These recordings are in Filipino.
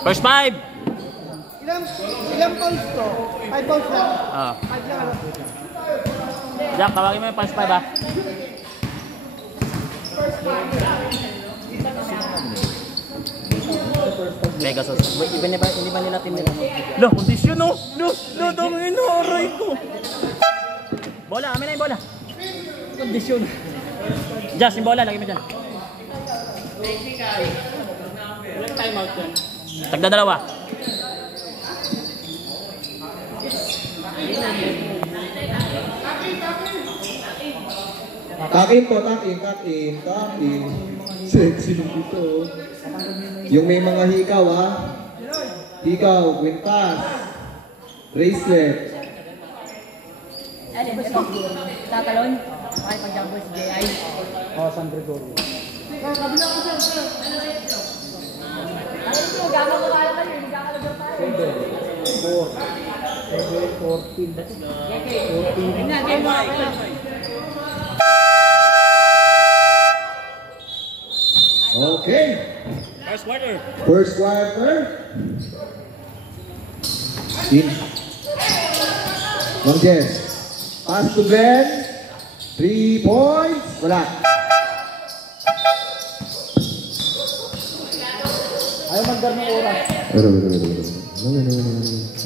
First 5. Ilang pounds to? 5 pounds lang? 5 lang ano? Jack, tawagin mo yung first 5 ah. Pegasus. Hindi ba nila team nila? Lo, kondisyon no? Lo, tangin na, aray ko. Bola, amin na yung bola. Kondisyon. Just, yung bola, lagi mo dyan. Walang time out dyan. Tagda dalawa. Takin po, takin. Sexy dito. Yung may mga hikaw ha. Hikaw, kwintas. Bracelet. Ano ba ito? Tatalon? Ay, pag-jumbo si J.I. San Gregorio. Kabila ko siya. Ano ito? Gama ko kala kayo. Hindi kakalagang tayo. 14. Okay. First quarter. In. Long Jess. Pass to Ben. 3 points. Wala. Ayaw magdar ng oras.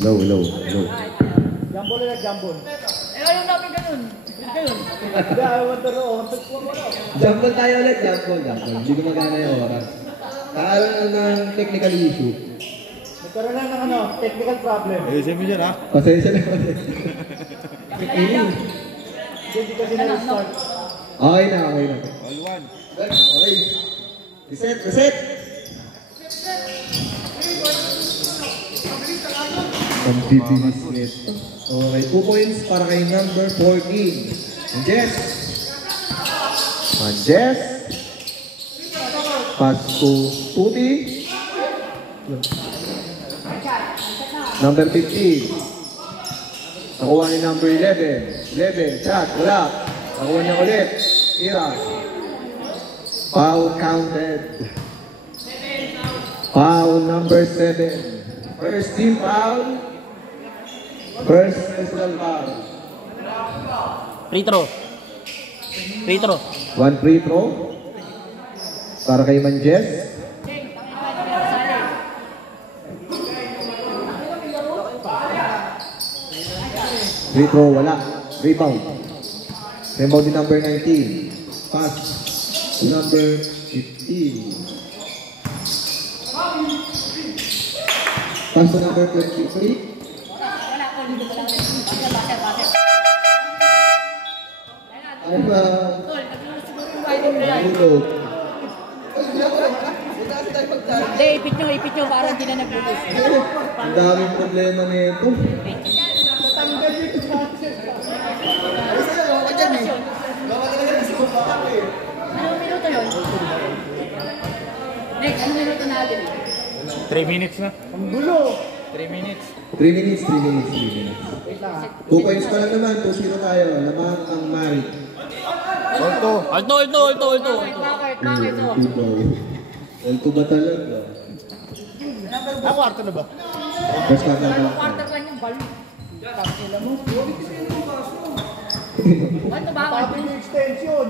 Low. Jambol ulit, jambol. Ayaw namin ganun. Hindi, ayaw magdar ng oras. Jumble tayo ulit. Jumble. Hindi gumagana yung oras. Kaalan ng technical issue. Nagkaroon lang ng technical problem. Ayusin mo dyan ha. Pasensya na kasi. Hindi kasi na-restart. Okay na. All one. Okay. Reset. Ang bibilis nito. Okay, 2 points para kay number 14. Manjes. Pass to Tuti. Number 15. Nakuha ni number 11. 11, chat, wala. Nakuha niya ulit. Ira. Foul counted. Foul number 7. First team foul. First personal foul. Free throw. 1 free throw. Para kay Manjes. Free throw, wala. Rebound. Rebound din number 19. Pass to number 15. Pass to number 23. I'm Hindi, ipit nyo para hindi na nag-lulus. ang daming problema nito. Anong minuto yun? Nick, anong minuto natin? 3 minutes na. Ang gulo. 3 minutes. 3 minutes. 2 points pa lang naman. 2-0 tayo. Lamang ang Marit. Alto. Bakit? Alto ba talaga? Kwarto na ba? First quarter na. Quarter lang yung balo. Takila mo. Ano ba? Tapos yung extension.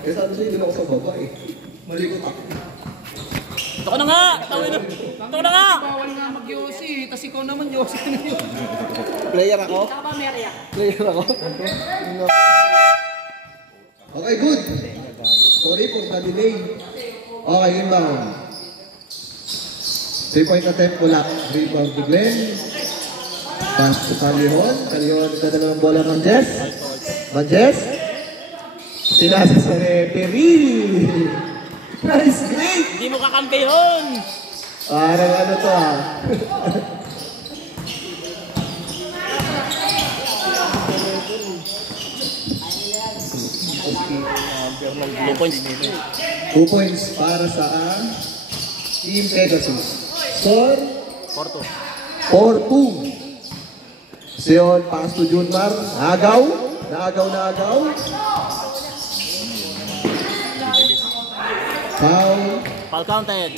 Eh sabi sa'yo, din ako sa baba eh. Malikot ako. Ito na nga. Bawal nga mag-yosi. Tapos ikaw naman yosi na yun. Player ako? Saka ba Meria? Player ako? Okay, good. Sorry for the delay. Okay, inbound. 3-point attempt, wala. Rebound to Glenn. Pass to Calihon. Calihon, dadala ng bola ng Manjes. Sinasa sa referee. Nice, great. Hindi mo kakampiyon. Parang ano to ah. 2 points. 2 points para sa Team Pegasus. Score 4-2. Seon, pass to Junmar. Nagaw. Foul. Foul counted.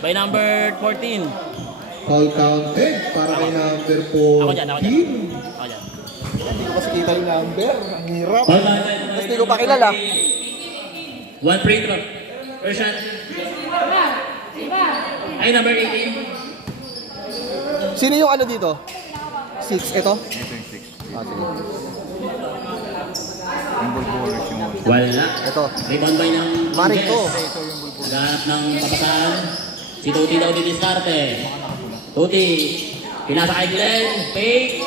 by number 14. Foul counted para kay number 14. Ako dyan. Hindi ko kasi kita yung number. Ang hirap. Foul counted. Tapos hindi ko pa kilala. One free throw. First shot. Ay, number 18. Sino yung ano dito? 6, ito? Ito yung 6. Ah, sige. Yung bulbulis yung one. Wala. Ito. Rebound by ng Marik to. Ganap ng papasahan. Si Tuti daw didiskarte. Tuti. Pinasa kay Glenn. Fake.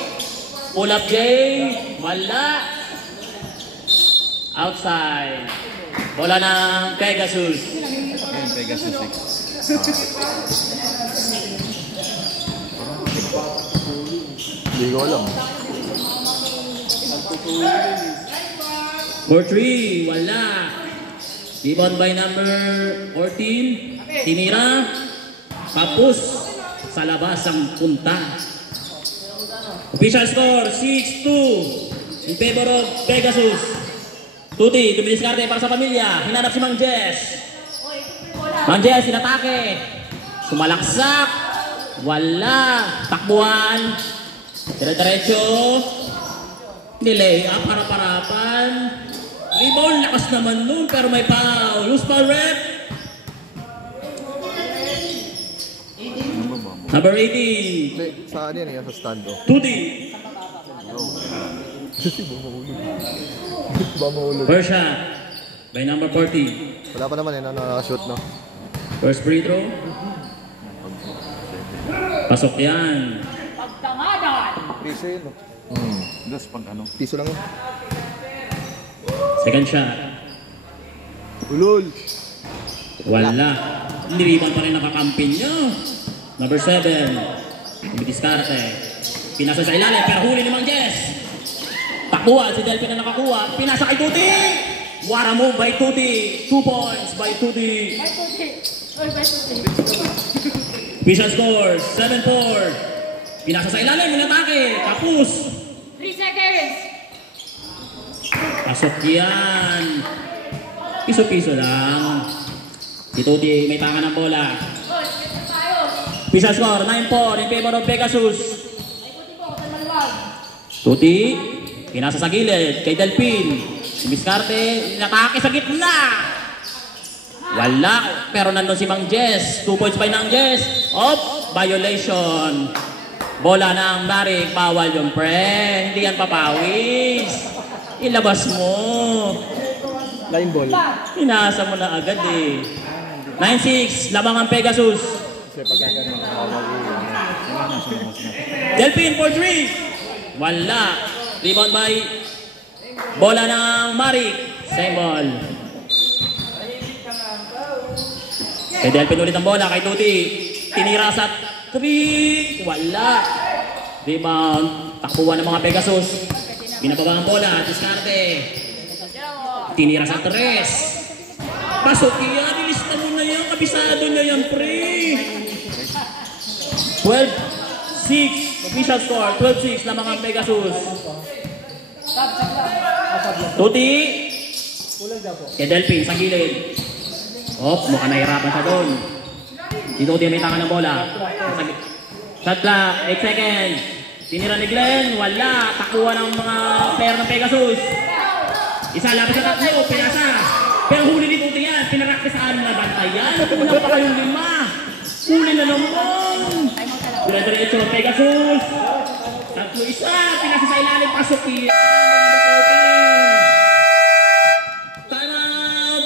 Pull up Jay. Wala. Outside. Bola ng Pegasus. Ayun, Pegasus 6. Hindi ko alam. For 3. Wala. Rebound by number 14. Tinira. Tapos sa labas ang punta. Official score 6-2 in favor of Pegasus. Tuti, dumidiskarte para sa pamilya. Hinanap si Mang Jess. Mang Jess, inatake. Sumalaksak. Wala. Takbuhan. Dire-diretso. Nilay up, harap-harapan. Rebound, lakas naman nun, pero may foul. Loose foul rep. Number 18. Saan yan yan sa stand oh? Tuti. Ba mahulog? First shot by number 40. Wala pa naman yan, nakashoot no? First free throw. Pasok yan. Piso yun no? Dos pag ano. Piso lang yun. Second shot. Ulol! Wala. Niriban pa rin nakakampin nyo. Number 7. Diskarte. Pinasa sa ilalim pero huli ni Mang Jess. Takbuhan si Delphin na nakakuha. Pinasa kay Tuti. What a move by Tuti. 2 points by Tuti. Official score 7-4. Pinasa sa ilalim. Inatake. Tapos. 3 seconds. Pasok yan. Piso-piso lang. Si Tuti may tangan ng bola. Official score 9-4 in favor of Pegasus. Tuti. Pinasa sa gilid kay Delphin. Diskarte, inatake sa gitna. Wala, pero nandun si Mang Jess. 2 points by Mang Jess. Op, violation. Bola ng Marik, bawal yung pre. Hindi yan papawis. Ilabas mo. Line ball. Pinasa mo na agad eh. 9-6, labang ang Pegasus. Delphin for 3. Wala. Rebound by bola ng Marik. Same ball. Kay Delphin ulit ang bola. Kay Tuti. Tinira sa 3. Wala. Rebound. Takbuhan ng mga Pegasus. Binababa ang bola. Diskarte. Tinira sa 3. Pasok yan. Ilista mo na yan. Kabisado niya yan, pre. 12-6. Official score, 12-6 na mga Pegasus. Tuti. Kay Delphin sa gilid. Mukhang nahirapan siya doon. Si Tuti may tangan ng bola. Shot clock, 8 seconds. Tinira ni Glenn, wala. Takbuhan ng mga player ng Pegasus. Isa labas sa tatlo, pinasa. Pero huli ni Tuti yan. Pinarakte sa 6 na bantayan. Kulang pa kayong 5. Huli na naman. Dire-diretso ng Pegasus. Tatlo isa. Pinasa sa ilalim. Pasok yan. Time out.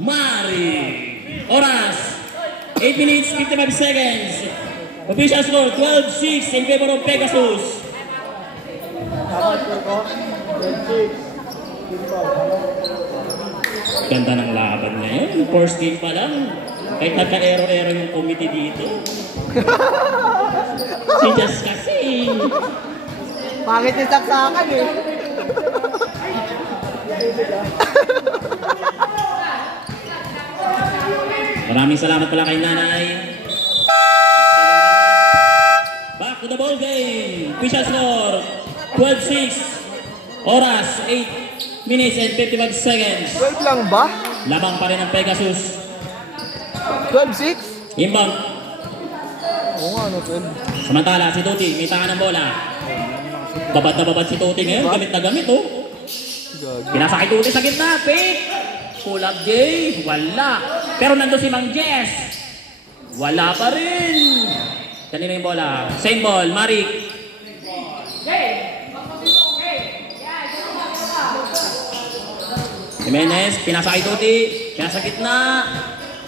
Mari. Oras. 8 minutes, 55 seconds. Official score, 12-6 in favor of Pegasus. Ganda ng laban ngayon. First game pa lang. Kahit nagka-ero-ero yung committee dito. Si Jess kasi. Pangit yung saksakan eh. Maraming salamat pala kay Nanay. Back to the ball game. Official score, 12-6. Oras, 8 minutes and 55 seconds. 12 lang ba? Labang pa rin ang Pegasus. 12-6? Inbound. Oo nga, no, Ted. Samantala, si Tuti, may tanga ng bola. Babad na babad si Tuti ngayon, gamit na gamit, oh. Pinasa kay Tuti sa gitna, fake. Pull up, Jay. Wala. Pero nandun si Mang Jess. Wala pa rin. Kanino yung bola? Same ball, Marik. Jimenez, pinasa kay Tuti. Pinasa gitna.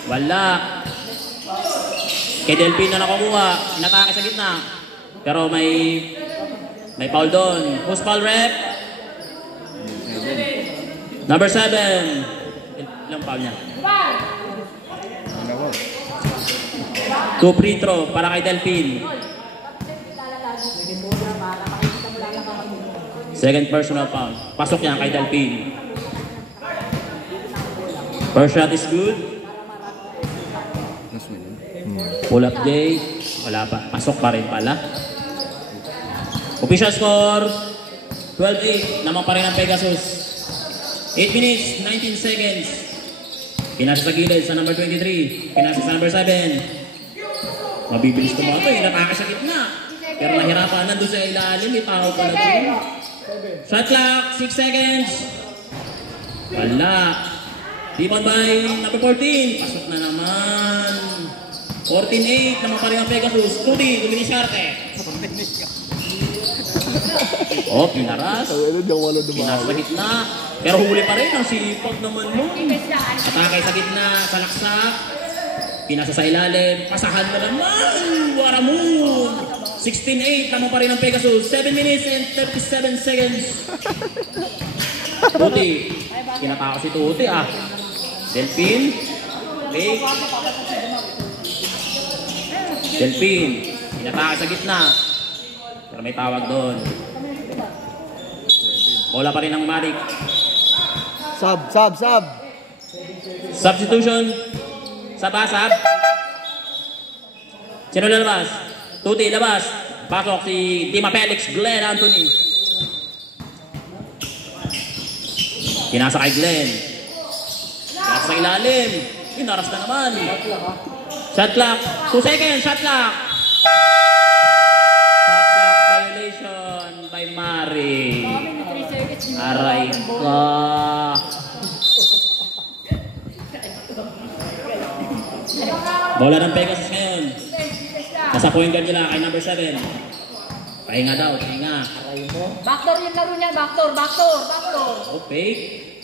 Wala. Kay Delpin na nakakuha. Inatake sa gitna. Pero may foul doon. Who's foul rep? Number 7. Ilang foul niya? 2 free throw para kay Delpin. Second personal foul. Pasok niya kay Delpin. First shot is good. Pull up Jay. Wala pa. Pasok pa rin pala. Official score 12-8. Naman pa rin ang Pegasus. 8 minutes, 19 seconds. Pinasa sa gilid sa number 23. Pinasa sa number 7. Mabibilis ko mga ito. Inatake sa gitna. Pero nahirapan. Nandun sa ilalim. May tao pala doon. Shot clock. 6 seconds. Wala. Rebound by number 14. Pasok na naman. 14-8 naman pa rin ang Pegasus. Tuti, Duminisyarte. Oh, pinaras. Pinaras sa gitna. Pero huli pa rin. Ang sipag naman mo. Atake sa gitna. Salaksak. Pinasa sa ilalim. Pasahan na naman. Waramun. 16-8 naman pa rin ang Pegasus. 7 minutes and 37 seconds. Tuti. Kinataka si Tuti ah. Delpin. Fake. Delpin. Pinatake sa gitna. Pero may tawag doon. Bola pa rin ang Marik. Sub. Substitution. Sab. Sino lalabas? Tuti labas. Pasok si Tima Felix, Glenn Anthony. Pinasa kay Glenn. Pinasa sa ilalim. Pinaras na naman. Shot clock. 2 seconds. Shot clock. Shot clock violation by Mari. Aray ka. Bola ng Pegasus ngayon. Nasa point guard nila kay number 7. Pahinga daw, pahinga. Backdoor yung laro niya, backdoor. Okay.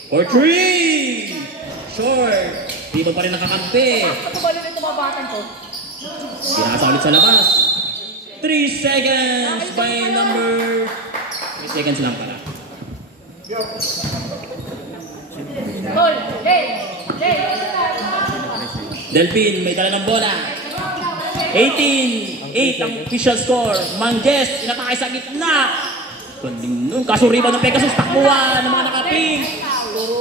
For 3! Short. Di ba pa rin nakakampi? Tumalo na itong mga batang ko. Pinasa ulit sa labas. 3 seconds by number... 3 seconds lang pala. Goal! Hey! Delpin, may dala ng bola. 18-8 ang official score. Mang Jess, inatake sa gitna. Kunding nun, kasuriban ng Pegasus, takbuhan ng mga nakaping.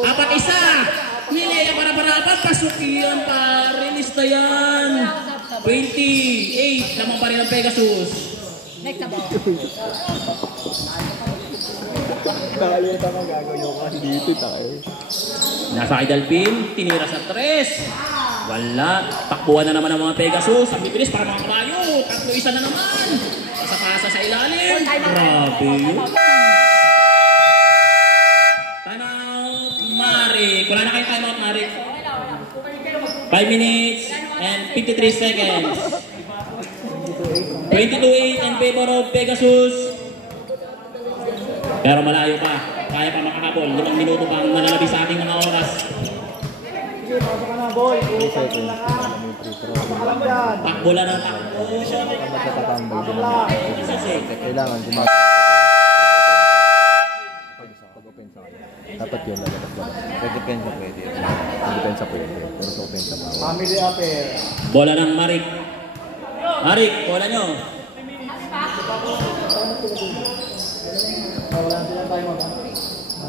4-1. Nilaya para pasok yan pare. Lista yan. 28 naman pa rin ang Pegasus. Next na ball. Nakalimutan mo gagawin ko dito tayo. Nasa kay Delpin, tinira sa 3. Wala. Takbuhan na naman ang mga Pegasus. Ang bibilis para mga kalayo. 3-1 na naman. Pasa sa ilalim. Grabe yun. Timeout, Marik. Wala na kayong timeout, Marik. 5 minutes and 53 seconds. 22-8 in favor of Pegasus. Pero malayo pa. Kaya pa makakabol. 5 minuto pa ang nanalabi sa ating mga oras. Takbo lang ng takbo. Kailangan gumagawa. Pag-opensa ka. Dapat yun lang. Pag-depensa pwede. Pag-depensa pwede. Pero sa opensa pa. Family affair. Bola ng Marik. Marik, bola nyo.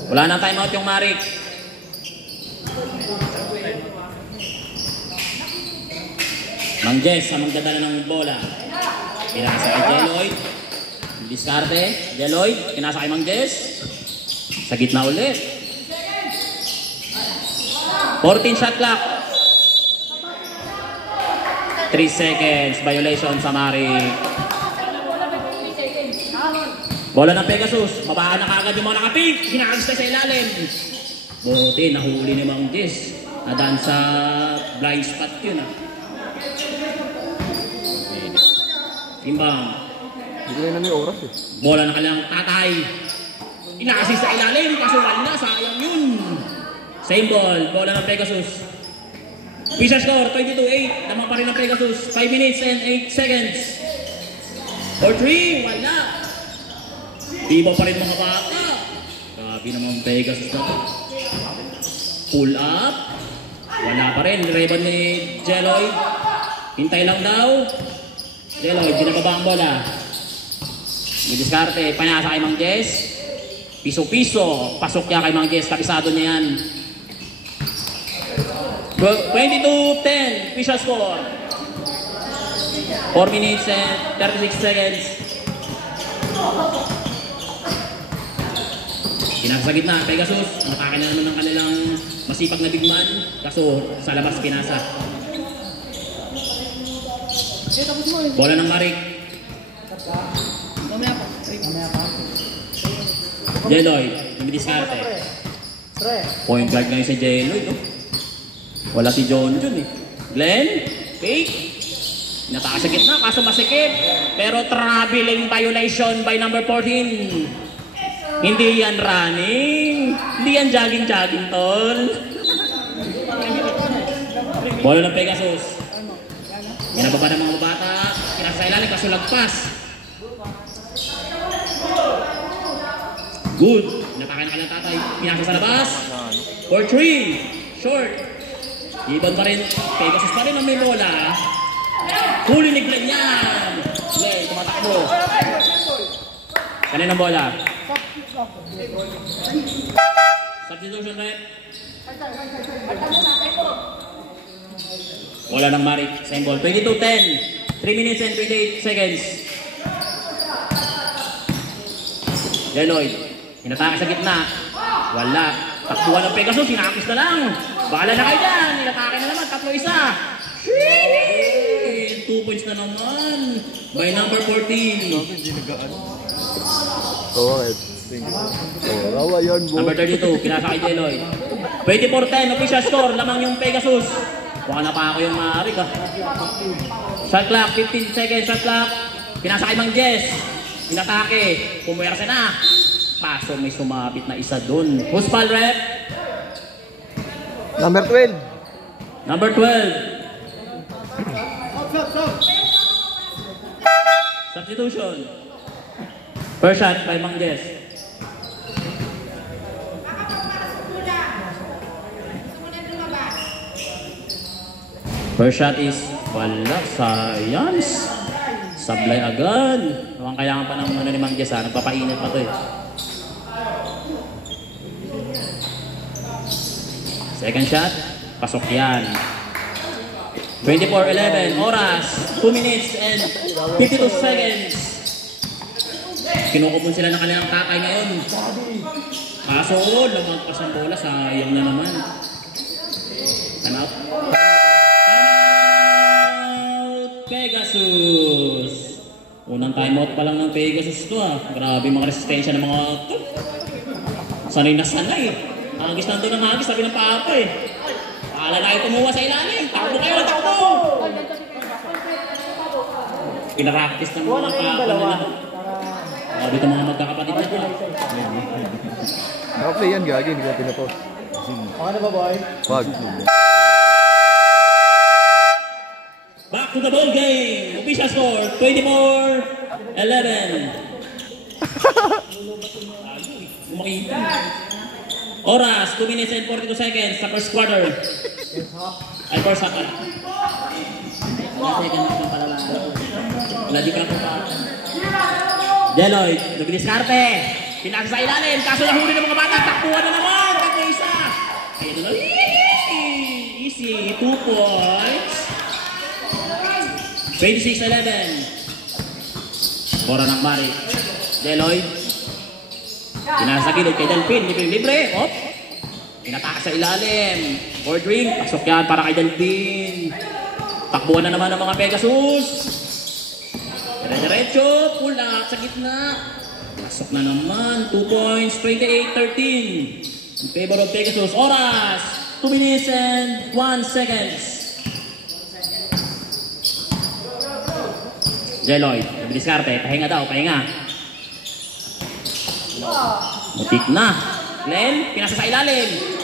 Wala nang timeout yung Marik. Mang Jess ang magdadala ng bola. Pinasa kay Deloyd. Diskarte. Deloyd. Pinasa kay Mang Jess. Sa gitna ulit. 14 shot clock. 3 seconds. Violation sa Marik. Bola ng Pegasus. Babaan na kagad yung mga nakapink. Hinakagstay sa ilalim. Buti, nahuli ni Mang Jess. Nadaan sa blind spot yun ah. Timbang. Hindi na yung oras eh. Bola na kailang tatay. Inaassist sa ilalim. Kaso wala. Sayang yun. Same ball. Bola ng Pegasus. Official score, 22-8. Lamang pa rin ng Pegasus. 5 minutes and 8 seconds. For 3. Wala. Iba pa rin mga bata. Grabe naman Pegasus na to. Pull up. Wala pa rin. Rebound ni Jeloid. Hintay lang daw. Jeloid, binababa ang bola. May diskarte. Panyasa kay Mang Jess. Piso-piso. Pasok niya kay Mang Jess. Kabisado niya yan. 22-10. Official score. 4 minutes and 36 seconds. Pinasa sa gitna, Pegasus. Natake na naman ng kanilang masipag na bigman. Kaso sa labas pinasa. Bola ng Marik. Jeloid, dumidiskarte. Point guard ngayon si Jeloid, no? Wala si John eh. Glenn, fake. Natake sa gitna, kaso masikip. Pero traveling violation by number 14. Hindi yan running. Hindi yan jogging-jogging, tol. Bola ng Pegasus. Ginababa ng mga bata. Kinasa sa ilalim, kaso lagpas. Good. Natake na kanyang tatay. Pinasa sa labas. For 3. Short. Ibon pa rin. Pegasus pa rin ang may bola. Huli ni Glenn yan. Glenn, tumatakbo. Kaninang bola? Substitution rep. Bola ng Marik. Same ball. 22-10. 3 minutes and 28 seconds. Jeloid. Hinatake sa gitna. Wala. Takbuhan ng Pegasus. Hinakis na lang. Bahala na kayo dyan. Hinatake na naman. 3-1. 2 points na naman. By number 14. Rawa yan, boy. Number 32, kinasa kay Jeloid. 24-10, official score. Lamang yung Pegasus. Baka na pa ako yung Marik ah. Shot clock, 15 seconds, shot clock. Kinasa kay Mang Jess. Inatake. Pumuwersa na. Paso, may sumabit na isa dun. Who's foul rep? Number 12. Number 12. Substitution. First shot by Mang Jess. First shot is wala, science. Sablay agad. Huwag kailangan pa ng ano ni Mang Jess ha. Nagpapainit pa to eh. Second shot. Pasok yan. 24-11. Oras. 2 minutes and 52 seconds. Kinukupon sila ng kanilang tatay ngayon. Kaso, lumagpas ang bola. Sayang na naman. Hanap. Pegasus. Unang timeout pa lang ng Pegasus to ah. Grabe mga resistensya ng mga to. Sanay na sanay. Hagis nandun ng hagis, sabi ng papa eh. Paala na kayo tumuwa sa ilalim. Takbo kayo, takbo! Pinapractice ng mga papa nila. Grabe itong mga magkakapatid na to. Naka-play yan, gagi. Hindi ko pinapos. Okay na ba, boy? Wag. Back to the ball game. Official score, 24-11. Oras, 2 minutes and 42 seconds sa first quarter. Ay, first half. Second half na pala lang. Wala di ka po pa. Jeloid, nagdiskarte. Pinasa sa ilalim. Kaso nahuli ng mga bata. Takbuhan na naman. Takbo isa. Ayun na. Easy. 2 points. 26-11. Bora ng Marik. Jeloid. Pinasa sa gilid kay Delphin. Libre. Op. Pinataka sa ilalim. For drink. Pasok yan para kay Delphin. Takbuhan na naman ng mga Pegasus. Diretso, pull up sa gitna. Pasok na naman, 2 points, 28-13. In favor of Pegasus. Oras, 2 minutes and 1 seconds. Jeloy, nabiliskarte, pahinga daw, pahinga. Mutik na. Glenn, pinasa sa ilalim.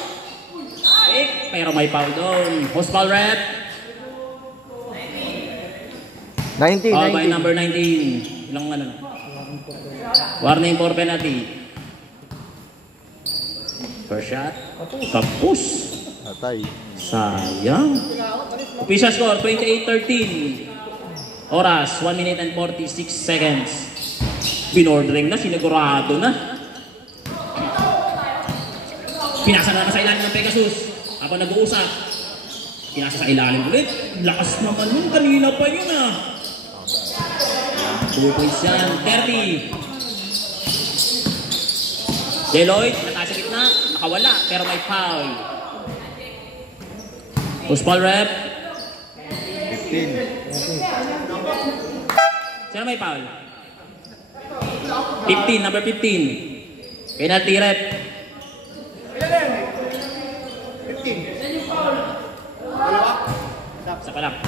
Pero may foul doon. Post foul rep. 19, Foul by number 19. Ilang ano na. Warning for penalty. First shot. Tapos. Atay. Sayang. Official score, 28-13. Oras, 1 minute and 46 seconds. Binordering na, sinigurado na. Pinasa na sa ilalim ng Pegasus. Habang nag-uusap. Pinasa sa ilalim ulit. Lakas naman yun, kanina pa yun ah. 2 points yan, 30. Deloitte, nataas sa gitna, nakawala, pero may foul. Post foul rep. 15. Sino may foul? 15, number 15. Penalty rep. 15. Isa pa lang.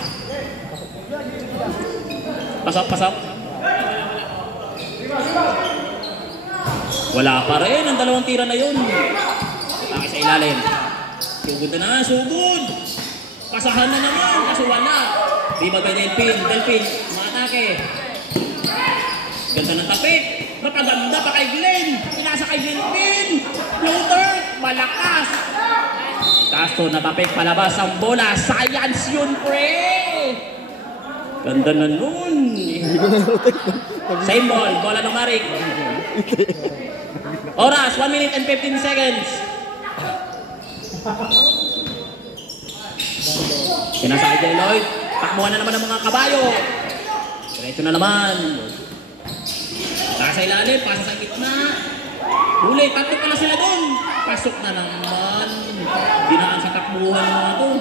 Pasok, pasok. Wala pa rin ang dalawang tira na yun. Atake sa ilalim. Sugod na, sugod. Pasahan na naman, kaso wala. Di ba kay Delphin? Delphin, umatake. Ganda ng tapik. Napaganda pa kay Glenn. Pinasa kay Delphin. Floater, malakas. Castro natapik palabas ang bola. Science yun, pre. Ganda na nun. Same ball, bola ng Marik. Oras, 1 minute and 15 seconds. Sinasakay kay Lloyd. Takbuhan na naman ng mga kabayo. Diretso na naman. Taka sa ilalim, pasa sa gitna. Huli, tatlo pala sila doon. Pasok na naman. Dinaan sa takbuhan ng mga to.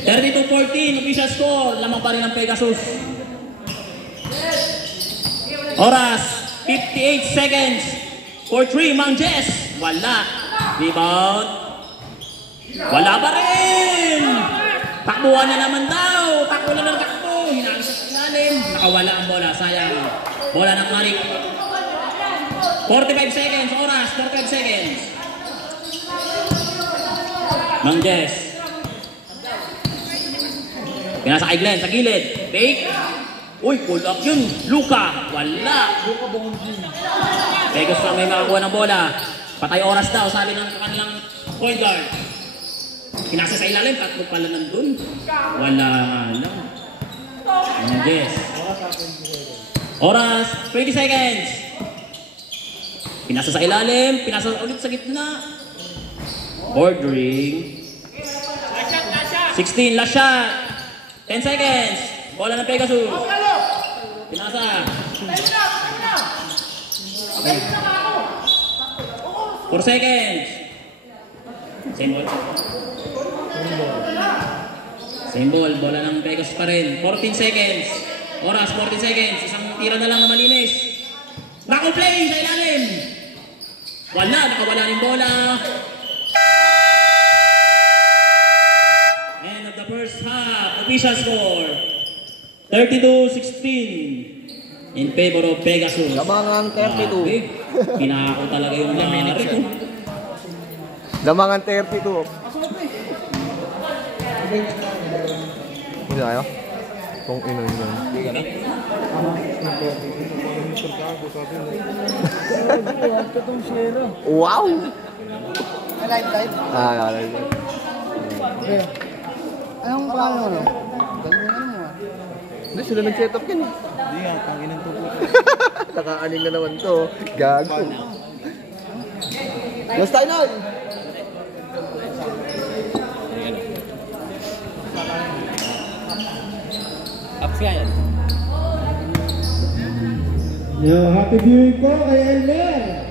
32-14, official score. Lamang pa rin ang Pegasus. Oras, 58 seconds. For 3, Mang Jess. Wala. Rebound. Wala pa rin. Takbuhan na naman daw. Takbo na ng takbo. Hinaan sa ilalim. Nakawala ang bola. Sayang. Bola ng Marik. 45 seconds. Oras, 45 seconds. Mang Jess. Pinasa kay Glenn sa gilid. Fake. Uy, pull up yun. Luka. Wala. Pegasus lang may makakuha ng bola. Patay oras daw, sabi ng kanilang point guard. Pinasa sa ilalim, tatlo pala nandun. Wala lang. Yes. Oras, 20 seconds. Pinasa sa ilalim, pinasa ulit sa gitna. Ordering. 16, last shot. 10 seconds. Bola ng Pegasus. Pinasa. 4 seconds. Same ball. Same ball. Bola ng Pegasus pa rin. 14 seconds. Oras, 14 seconds. Isang tira na lang na malinis. Nako-play sa ilalim. Wala. Nakawala rin bola. End of the first half. Official score. 32-16. In favor of Pegasus. Lamangan 32. Pinako talaga yung Marik. Lamangan 32. Hindi tayo? Kung ino yun. Wow! Live? Ah, live. Anong paano mo? Galingan mo ah. Hindi, sila nag-set up yan eh. Hindi nga, tanginan to po. Nakaaning na naman to. Gago. Last time na! Ups ka yan. Yo, happy viewing po kay Elmer.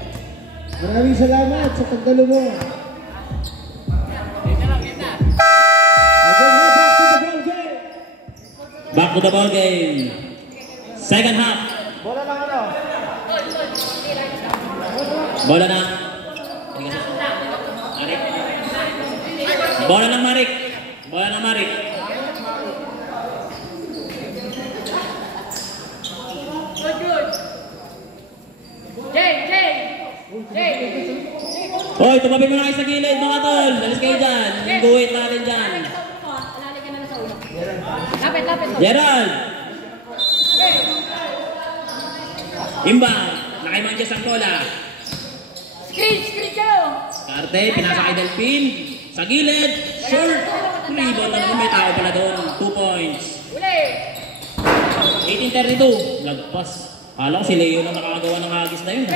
Maraming salamat sa pagdalo mo. Back to the ball game. Second half. Bola ng ano? Bola na. Marik. Bola ng Marik. Bola ng Marik. Hoy, tumabi mo na kayo sa gilid mga tol. Alis kayo dyan. Yung guhit natin dyan. Lapit. Gerald. Imbang. Nakaimangyas ang bola. Screen kayo. Karte, pinasa kay Delpin. Sa gilid. Short. Rebound na naman. May tao pala doon. 2 points. Uli. 18-32. Lagpas. Kala ko si Leo na nakakagawa ng hagis na yun.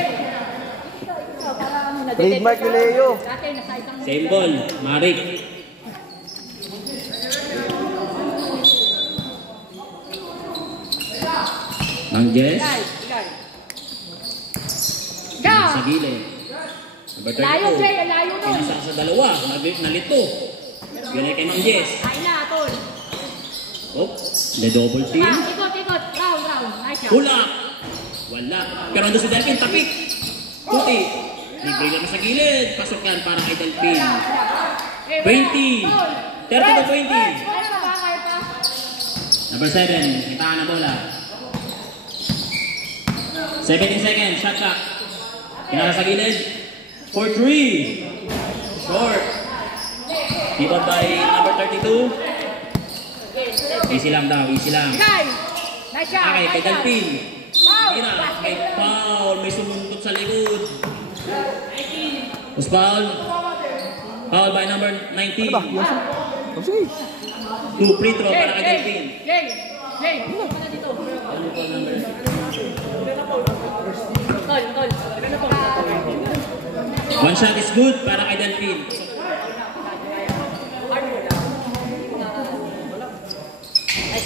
Trademark ni Leo. Same ball. Marik. Ang Jess. Sa gilid. Number 32. Layo, Jay. Layo nun. Pinasa sa dalawa. Nalito. Yun ay kay Mang Jess. Ay na, tol. Oh, the double team. Ikot. Round. Nice shot. Pull up. Wala. Pero ando si Delpin. Tapik. Puti. Libre lang sa gilid. Pasok yan para kay Delpin. 20. 30-20. Number 7. Itaan na bola. 17 seconds. Shot clock. Kinala sa gilid. For 3. Short. Rebound by number 32. Easy lang daw. Easy lang. Nice shot. Okay, kay Delpin. Mira, may foul. May sumundot sa likod. Was foul. Foul by number 19. Two free throw para kay Delpin. Jay. Ano na dito? Tol. One shot is good para kay Delpin.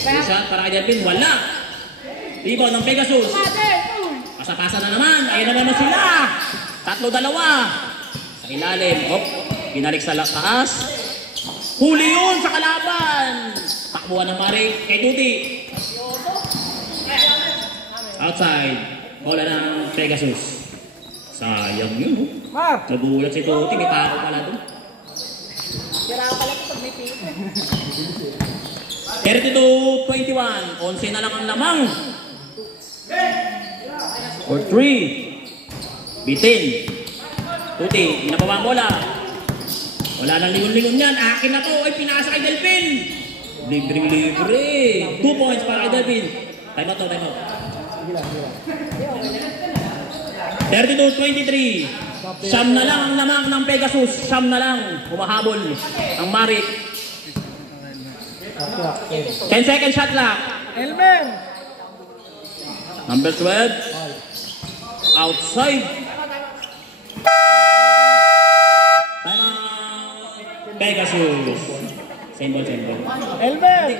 Two shot para kay Delpin. Wala. Rebound ng Pegasus. Pasapasa na naman. Ayan na naman sila. 3-2. Sa ilalim. Hop. Binalik sa taas. Huli yun sa kalaban. Takbuhan ng Marik kay Tuti. Outside. Bola ng Pegasus. Sayang yun. Nagulat si Tuti. May tao pala doon. 32-21. 11 na lang ang lamang. For 3. Bitin. Tuti. Inabawa ang bola. Wala nang lingon-lingon yan. Akin na to. Ay, pinasa kay Delpin. Libre. 2 points para kay Delpin. Time out. 32-23. Siyam na lang ang lamang ng Pegasus. Siyam na lang. Humahabol ang Marik. 10 second shot clock. Elmer! Number 12. Outside. Time out. Pegasus. Same ball. Elmer!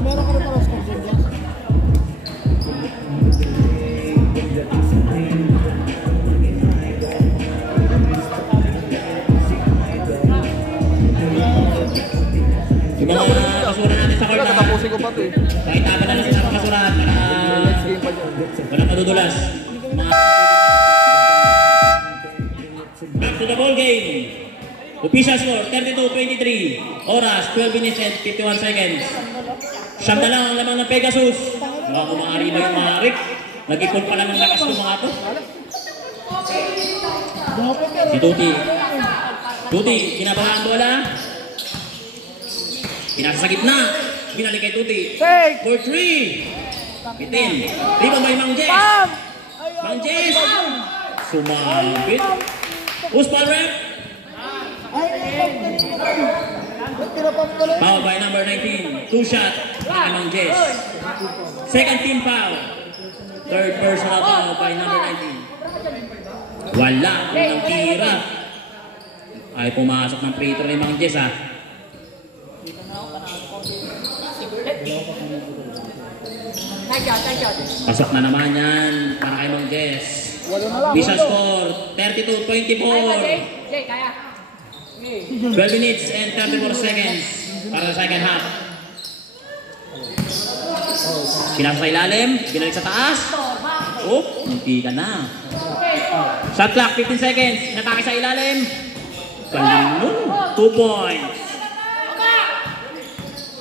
Meron ka rin para sa konsol dyan? Yung mga kasura natin sa court na Tatapusin ko pa ito eh. kahit tapan na lang sila sa kasurahan para walang madudulas. Back to the ball game. Official score 32-23. Oras 12 minutes and 51 seconds. Siyam na lang ang lamang ng Pegasus. Baka kumaari na yung Marik. Nag-ipon pa lang ng lakas ko mga to. Si Tuti, kinabahan ang bola. Pinasa sa gitna. Binalik kay Tuti. For 3. Bitin. Rebound by Mang Jess. Mang Jess. Sumabit. Uspan rep. Foul by number 19. 2 shot by Mang Jess. Second team foul. Third personal foul by number 19. Wala. Unang tira. Ay pumasok ng free throw ni Mang Jess ha. Pasok na naman yan para kay Mang Jess. Official score, 32-24. Jay, kaya. 12 minutes and 34 seconds para sa second half. Pinasa sa ilalim, binalik sa taas. Oh, hindi ka na. Shot clock, 15 seconds. Inatake sa ilalim. Galing nun. 2 points.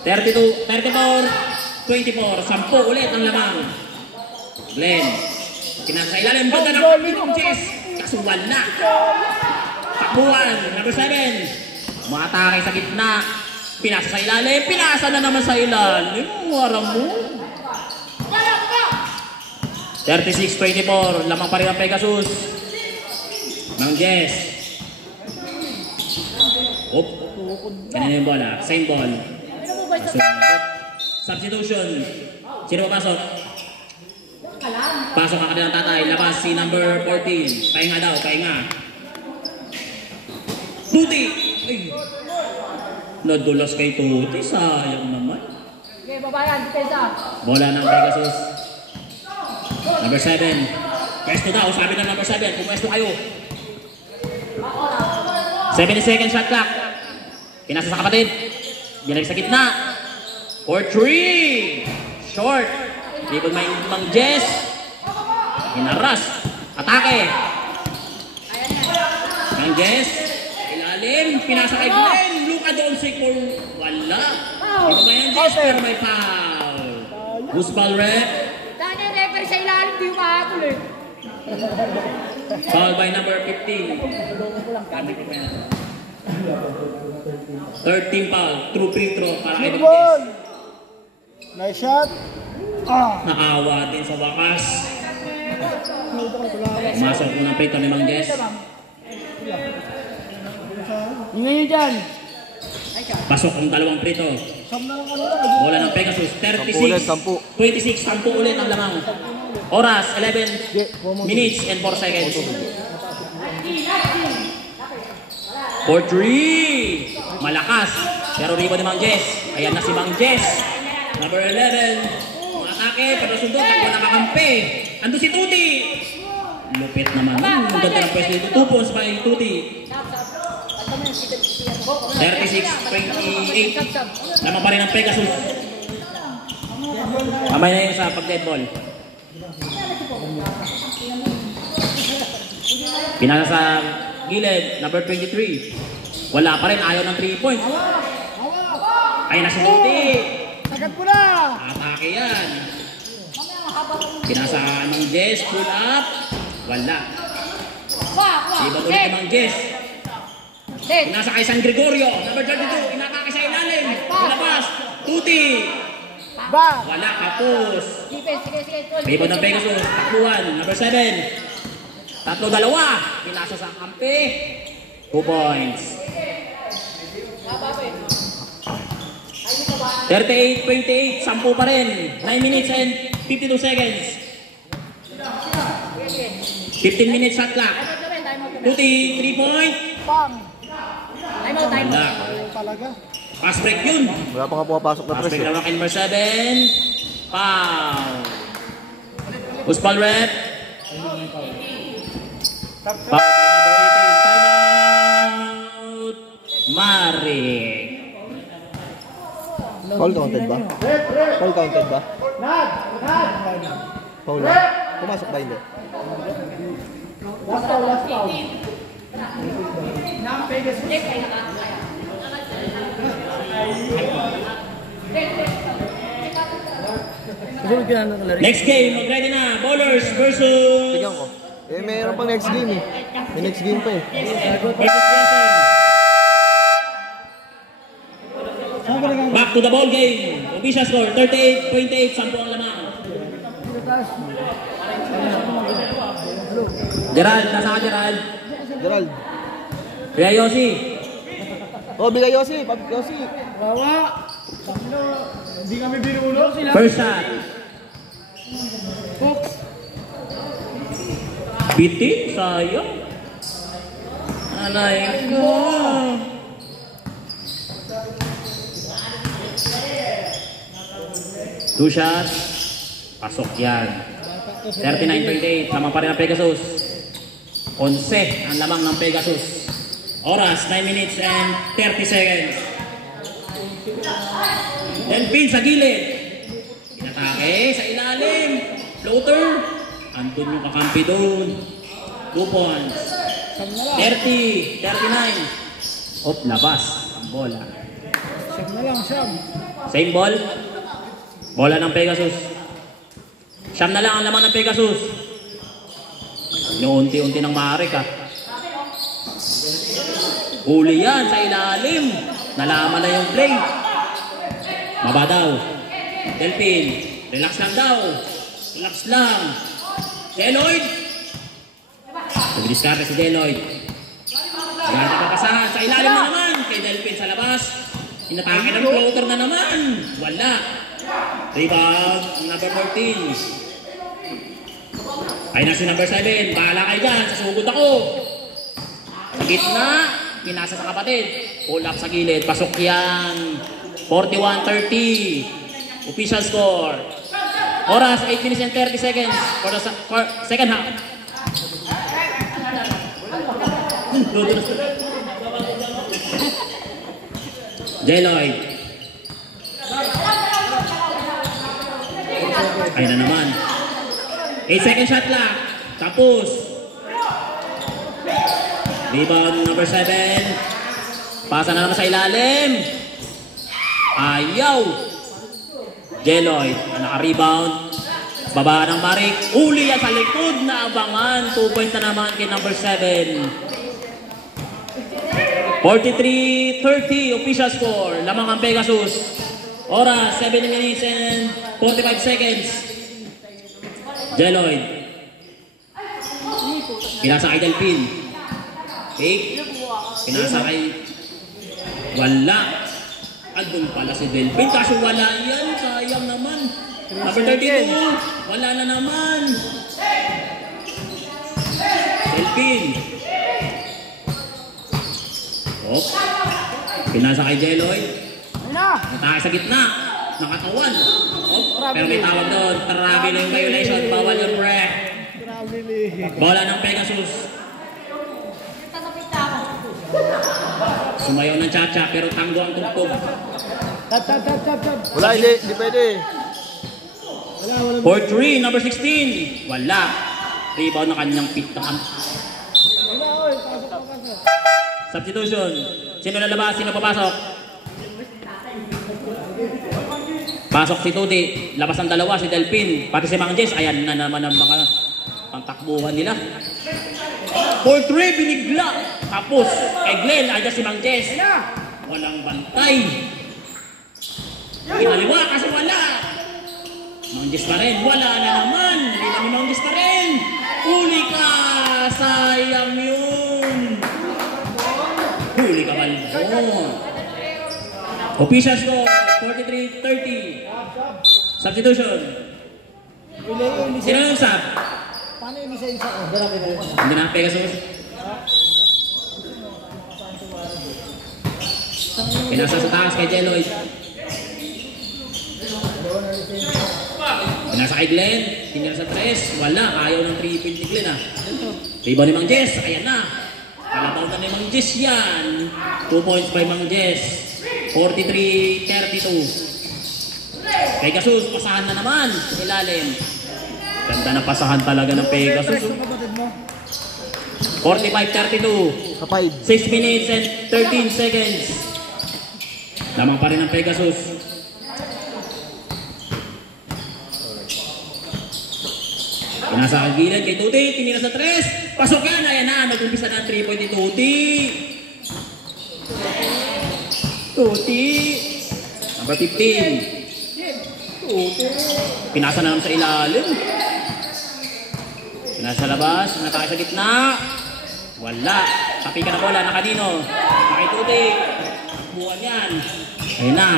34-24. 10 ulit ang lamang. Glenn. Pinasa sa ilalim. Ganda ng kapitong chess. Kaso wala. Takbuhan. Number 7. Umatake sa gitna. Pinasa sa ilalim. Pinasa na naman sa ilalim. Warang mo. 36-24. Lamang pa rin ang Pegasus. Mang Jess. Oop. Kanina yung bola. Same ball. Substitution. Sino papasok? Pasok ang kanilang tatay. Labas si number 14. Pahinga daw. Pahinga. Tuti! Ay! Nadulas kay Tuti. Sayang naman. Okay, babayan. Depensa. Bola ng Pegasus. Number 7. Pwesto daw. Sabi ng number 7. Pumwesto kayo. 70 seconds shot clock. Pinasa sa kapatid. Binalik sa gitna. For 3. Short. Ibig may Mang Jess. Hinaras. Atake. Mang Jess. Ilalim. Pinasa kay Glenn. Luka doon si Cole. Wala. Ibig may Mang Jess pero may foul. Who's ball rep? Dahil yung referee sa ilalim, di umahatol eh. Foul by number 15. 13 foul. True free throw para kay Mang Jess. Nice shot. Nakawa din sa wakas. Masok mo ng free throw ni Mang Jess. Ingay nyo dyan. Pasok ang dalawang free throw. Bola ng Pegasus. 36. 26. 10 ulit ang lamang. Oras 11 minutes and 4 seconds. For 3. Malakas. Pero ribo ni Mang Jess. Ayan na si Mang Jess. Number 11. Atake. Pero sundot. Takbo na kakampi. Ando si Tuti. Lupit naman. Ang ganda ng pwesto dito. 2 points by Tuti. 36-28. Naman pa rin ang Pegasus. Mamay na yun sa pag-dead ball. Pinasa sa gilid. Number 23. Wala pa rin. Ayaw ng 3 points. Ayun na si Tuti. Agad po na. Atake yan. Pinasa ng Jess. Pull up. Wala. Iba ulit ni Mang Jess. Pinasa kay San Gregorio. Number 32. Inatake sa ilalim. Pinabas. Tuti. Wala. Kapos. Sige. Iba ng Pegasus. Takbuhan. Number 7. 3-2. Pinasa sa kampi. 2 points. 38-28. 10 pa rin. 9 minutes and 52 seconds. 15 minutes shot clock. Tuti, 3 point. Time Wala. Pass break yun. Wala pa nga pumapasok na Pass press break eh. lang kay number 7. Foul. Who's ball rep? Foul by number 18. Timeout. Marik. Foul counted ba? Foul counted ba? Foul ba? Pumasok ba hindi? Next game, mag-ready na. Bowlers versus Tignan ko. Eh, mayroon pang next game eh. May next game pa eh. Back to the ball game. Official score, 38-28. 10 ang lamang. Gerald, nasa ka Gerald? Gerald. Kuya Yossi. Oh, bigay Yossi. Yossi. Hindi kami binulo. First shot. Bitin, sayang. Alay ko. Two shots. Pasok yan. 39-28. Sama pa rin ang Pegasus. 11 ang lamang ng Pegasus. Oras, 9 minutes and 30 seconds. Delphin sa gilid. Inatake sa ilalim. Floater. Andun yung kakampi doon. 2 points. 30, 39. Op, labas ang bola. Siyam na lang, siyam. Same ball. Bola ng Pegasus. Siyam na lang ang laman ng Pegasus. Unti-unti ng maaari ka. Huli yan sa ilalim. Nalaman na yung play. Maba daw. Delphin. Relax lang daw. Relax lang. Deloyd. Nag-discard si Deloyd. Ganda pa pasahan. Sa ilalim na naman. Kay Delphin sa labas. Inatake ng floater na naman. Wala. Rebound. Number 14. Ay na si number 7. Bahala kayo dyan. Sasugod ako. Sa gitna. Pinasa sa kapatid. Pull up sa gilid. Pasok yan. 41-30. Official score. Oras 8 minutes and 30 seconds for the second half. Deloyd. Ay na naman. 8 second shot lang. Tapos. Rebound number 7. Pasa na naman sa ilalim. Ayaw. Deloyd. Naka-rebound. Baba ng Marik. Uli yan sa likod na abangan. 2 points na naman kay number 7. 43-30 official score. Lamang ang Pegasus. Oras 7 minutes and 45 seconds. Deloyd. Pinasa kay Delphin. Fake. Pinasa kay... Wala. Andun pala si Delphin. Kaso wala yan. Sayang naman. Number 32. Wala na naman. Delphin. Oh. Pinasa kay Deloyd. Natake sa gitna. Nakatawan. Oh. Pero may tawag doon. Traveling violation. Bawal yung break. Bola ng Pegasus. Sumayaw ng Chacha pero tanggo ang tugtog. Wala, hindi pwede. 4-3, number 16. Wala. Rebound na kanyang pitahan. Substitution. Sino lalabas? Sino papasok? Pasok si Tudi. Labas ang dalawa, si Delphin. Pati si Mang Jess. Ayan na naman ang mga pangtakbuhan nila. 4-3, binigla. Tapos, kay Glenn, ayan si Mang Jess. Walang bantay. Pinaliwa kasi wala. Mang Jess pa rin. Wala na naman. Hindi namin Mang Jess pa rin. Huli ka. Sayang yun. Huli ka Malbon. Official score, 43-30. Substitution. Sino yung sub? Paano yung isa-isa? Hindi na Pegasus. Pinasa sa taas kay Deloyd. Pinasa kay Glenn. Tingnan sa 3. Wala. Ayaw ng 3-point ni Glenn ah. Rebound ni Mang Jess. Ayan na. Kalabaw na ni Mang Jess yan. 2 points by Mang Jess. 43-32. Pegasus. Pasahan na naman. Ilalim. Ganda na pasahan talaga ng Pegasus. 45-32. 6 minutes and 13 seconds. Lamang pa rin ang Pegasus. Pinasa ang gilid kay Tuti. Tinira sa 3. Pasok yan. Ayan na. Nag-umpisa na 3 point ni Tuti. Tuti. Number 15. Tuti. Pinasa na naman sa ilalim. Pinasa sa labas. Natake sa gitna. Wala. Tapi ka na bola na kanino. Kay Tuti. Buwan yan. Ayun na.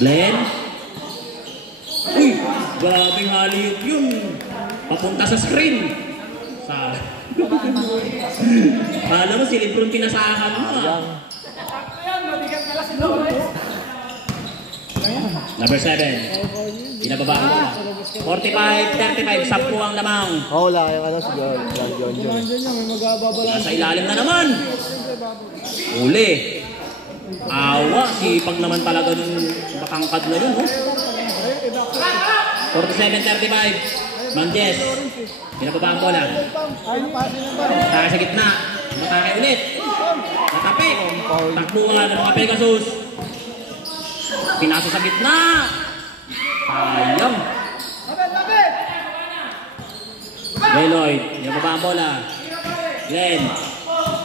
Glenn. Uy, grabing haliyot yun. Papunta sa screen. Sa... Kala mo si Lebron pinasahan mo ah. Number 7. Binababa ang bola. 45-35, 10 ang lamang. Wala yung ano si John. Nasa ilalim na naman. Uli. Awa, sipag naman talaga ng matangkad na yun. 47-35, Manjes. Binababa ang bola. Matake sa gitna. Matake ulit. Natapi. Takbuhan ng mga Pegasus. Pinasa sa gitna. Sayang. Lloyd. Binababa ang bola. Glenn.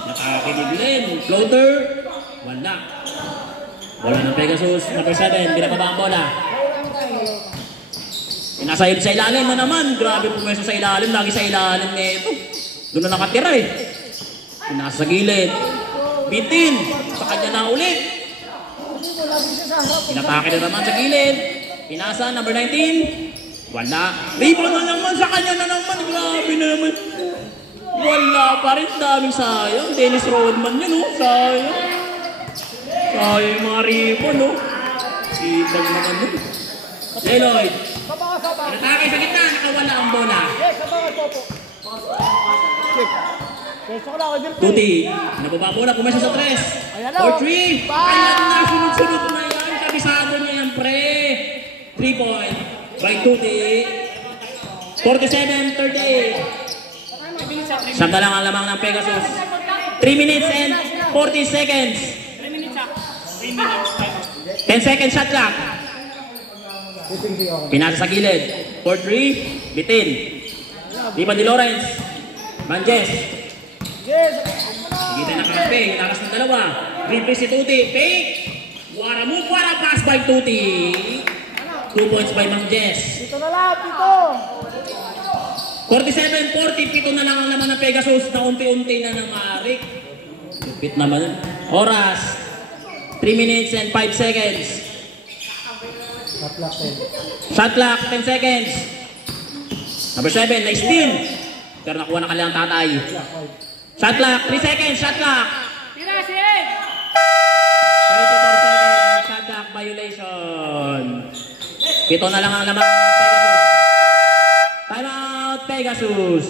Natake ni Glenn. Floater. Wala. Bola ng Pegasus. Number 7. Binababa ang bola. Pinasayod sa ilalim na naman. Grabe pumeso sa ilalim. Lagi sa ilalim nito. Doon na nakatira eh. Pinasa sa gilid. Bitin. Sa kanya na ulit. Pinatake na naman sa gilid. Pinasa. Number 19. Wala. Rebound na naman sa kanya na naman. Grabe naman. Wala pa rin. Daming sayang. Dennis Rodman yun oh. Sayang. Sayang yung mga rebound oh. Sipag naman yun. Lloyd. Pinatake sa gitna. Nakawala ang bola. Tuti. Nababa bola. Pumesa sa 3. For 3. Ayan na. Sunod-sunod na yan. Kabisado niya yan pre. 3 point. By Tuti. 47-38. Siyam na lang ang lamang ng Pegasus. 3 minutes and 40 seconds. 10 seconds shot clock. Pinasa sa gilid. 4-3. Bitin. Liban ni Lawrence. Manjes. Kita na kampe. Lakas ng dalawa. Replace si Tuti. Fake. Wara move. Wara pass by Tuti. 2 points by Manjes. Dito na lahat, dito! 47-40. Pito na lang ang laman ng Pegasus na unti-unti na ng Marik. Lupit naman. Oras. 3 minutes and 5 seconds. Shot clock, 10 seconds. Number 7, nice steal. Pero nakuha na kanilang tatay. Shot clock, 3 seconds, shot clock. 24 seconds, shot clock violation. Pito na lang ang lamang ng Pegasus. Time out, Pegasus.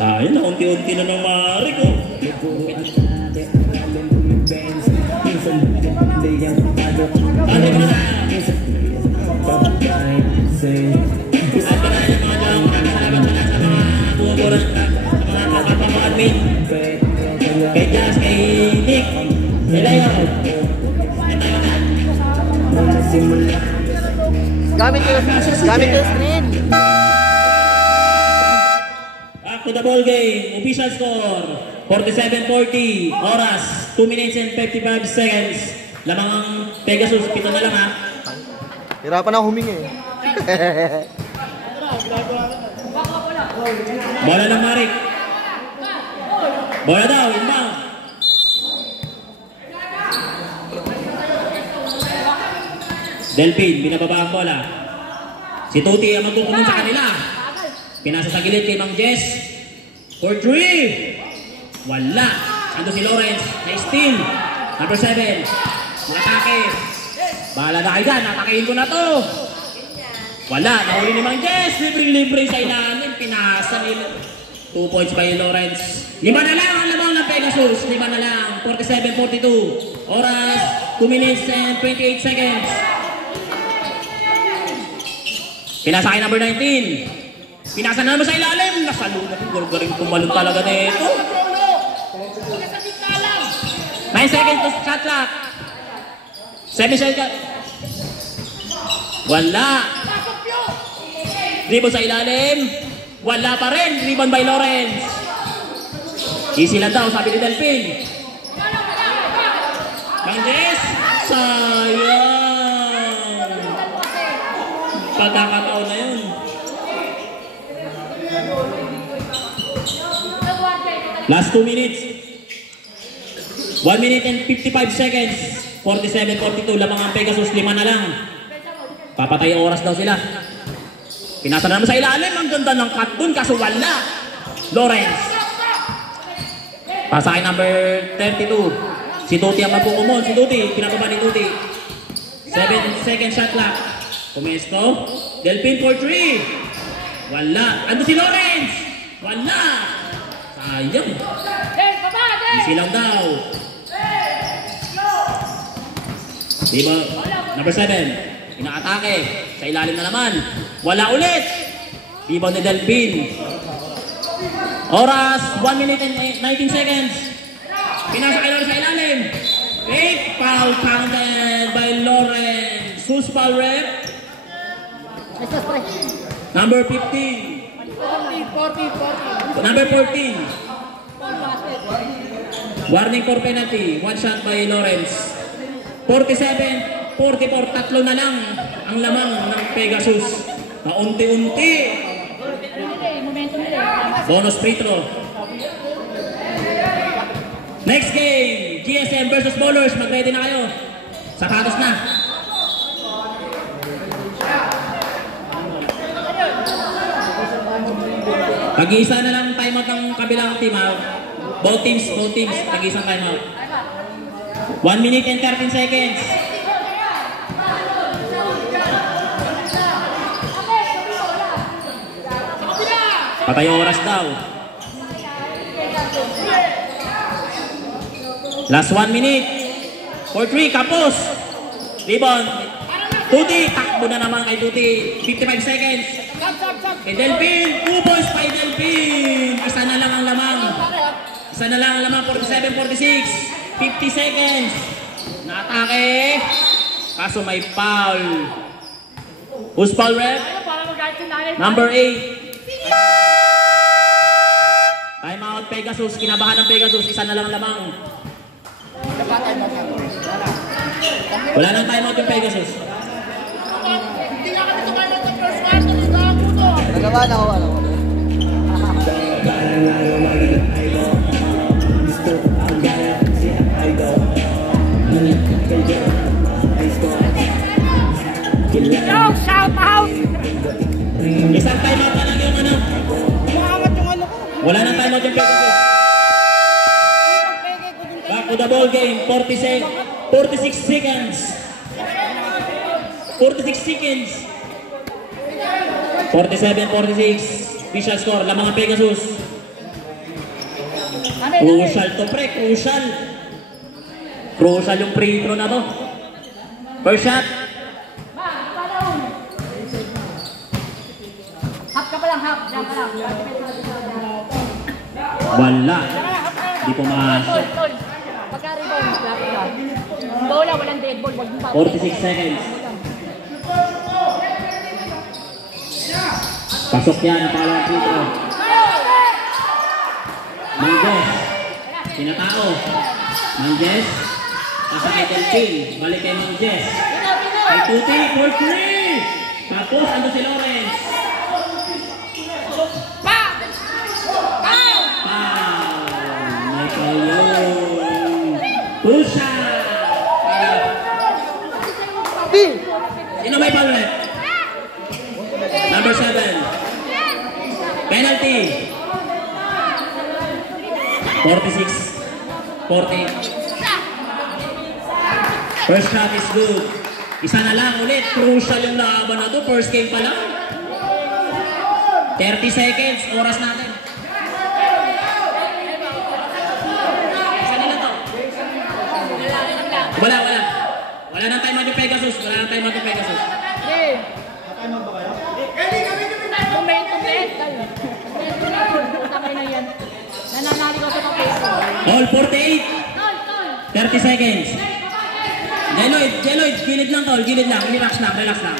Sayang na, unti-unti na ng Marik. Gamit ko screen. Back to the ball game. Official score 47-40. Oras 2 minutes and 55 seconds. Lamang ang Pegasus. Pito na lang ha. Hirapan ako humingi. Bola ng Marik. Bola daw. Inbound. Delphin. Binababa ang bola. Si Tuti ang magkukunan sa kanila. Pinasa sa gilid kay Mang Jess. For 3. Wala. Ando si Lawrence. Nice steal. Number 7. Matake. Bahala na kayo dyan. Natakihin ko na to. Wala. Nahuli ni Mang Jess. Libre-libre sa ilalim. Pinasa nila. 2 points by Lawrence. 5 na lang ang lamang ng Pegasus. 5 na lang. 47-42. Oras 2 minutes and 28 seconds. Pinasa kay number 19. Pinasa na naman sa ilalim. Nasalunod. Galing tumalon talaga na ito. 9 seconds to shot clock. 7 seconds. Wala. Rebound sa ilalim. Wala pa rin. Rebound by Lawrence. Easy lang daw, sabi ni Delphin. Manjes. Sayang. Pagkakataon na yun. Last 2 minutes. 1 minute and 55 seconds. 47-42. Lamang ang Pegasus. 5 na lang. Papatay ang oras daw sila. Pinasa na naman sa ilalim. Ang ganda ng cut dun. Kaso wala. Lawrence. Pasa kay number 32. Si Tuti ang magkukumon. Si Tuti. Pinababa ni Tuti. 7 second shot clock. Pumesto. Delpin for 3. Wala. Ando si Lawrence. Wala. Sayang. Easy lang daw. Diba? Number 7. Inaatake. Sa ilalim na naman. Wala ulit. Diba ni Delpin. Oras, 1 minute and 19 seconds. Pinasa kay Lawrence sa ilalim. Fake foul counted by Lawrence. Who's foul rep? Number 15. 40. Number 14. Warning for penalty. One shot by Lawrence. 47, 44. Tatlo na lang ang lamang ng Pegasus. Paunti-unti. Bonus free throw. Next game. GSM versus Bowlers. Mag-ready na kayo. Sapatos na. Pag-iisa na lang timeout ng kabilang team. Both teams. Pag-iisang timeout. 1 minute and 13 seconds. Patay oras daw. Last 1 minute. For 3, Kapos. Rebound. Tuti. Takbo na naman kay Tuti. 55 seconds. Kay Delpin. 2 points by Delpin. Isa na lang ang lamang. 47, 46. 50 seconds. Naatake. Kaso may foul. Who's foul rep? Number 8. Time out Pegasus. Kinabahan ng Pegasus. Isa na lang lamang. Wala nang time out yung Pegasus. Nagawa na ako, ano? Yo, shout out! Isang time out na lang yung ano. Wala nang time out yung Pegasus. Back to the ball game. 46 seconds. 46 seconds. 47, 46. Official score. Lamang ang Pegasus. Crucial to pre. Crucial yung free throw na to. First shot. Hap ka pa lang, hap. Diyan ka lang. Wala. Di pumasok. Pagka-rebound, lapit ka. Bola, walang dead ball. 46 seconds. Pasok yan ang pangalawang free throw. Mangges. Tinatao. Mangges. Pasa kay Delpin. Balik kay Mangges. Kay Tuti for 3. Tapos ano si Lawrence. May palong. Pusha. Sino may palong? Number 7. Penalty. 46. 40. First shot is good. Isa na lang ulit. Crucial yung laban na to. First game pa lang. 30 seconds. Oras natin. Isa nila to. Wala. Wala nang time out yung Pegasus. All 48. 30 seconds. Jeloid, gilid lang tol, relax lang.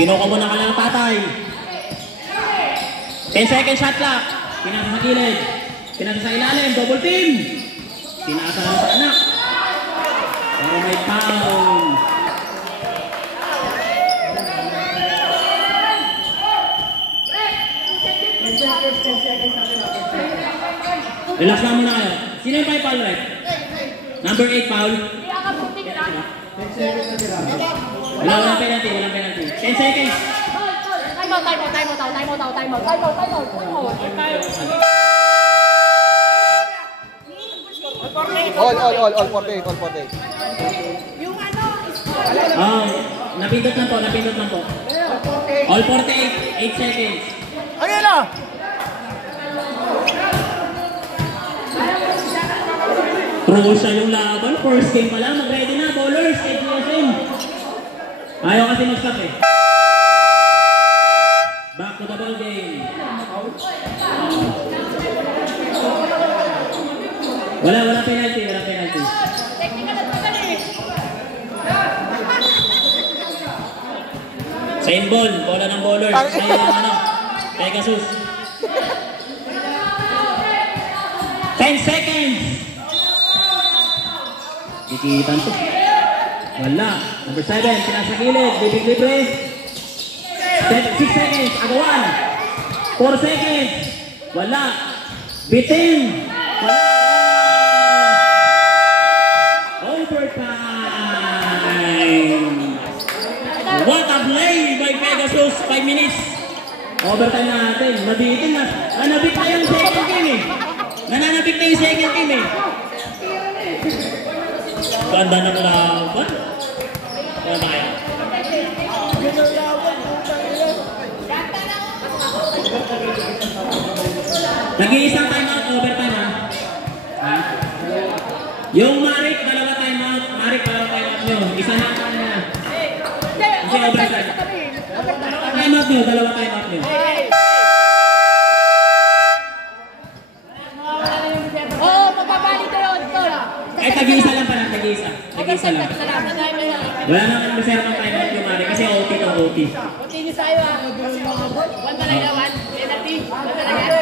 Kinuha mo na ka lang tatay. 10 seconds shot clock. Pinasa sa gilid. Pinasa sa ilalim, double team. Pinasa lang sa anak. Pero may foul. Relax lang muna kayo. Sino yung foul right? Number 8 foul. Walang penalty. 10 seconds. Time out. All 48. Yung ano, Napindot lang po. All 48, 8 seconds. Ano na? Crucial yung laban. First game pa lang. Mag-ready na, bowlers. KGSM. Ayaw kasi mag-stop eh. Back to the ball game. Wala penalty. Same ball. Bola ng bowlers. Pegasus. 10 seconds. Ikitan to. Wala. Number 7, pinasa gilid. Bibig libre. 6 seconds. Agawan. 4 seconds. Wala. Bitin. Wala. Overtime. What a play by Pegasus. 5 minutes. Overtime natin. Nabitin na. Nanabik na yung second game eh. Nananabik na yung second game eh. Ganda ng laban. Kaya tayo. Nag-iisang timeout, overtime ha. Yung Marik, dalawa timeout. Marik, dalawa timeout nyo. Isa na ang na. Hindi, overtime. Timeout nyo, dalawa timeout nyo. Oo, mapapali ko yun, Tol. Eh, tag-iisa lang pala, tag-iisa. Tag-iisa lang. Salamat. Wala naman reserve ang timeout yung Marik kasi OT ng OT. Continue sa'yo ah. One talaga, one. Penalty. One talaga.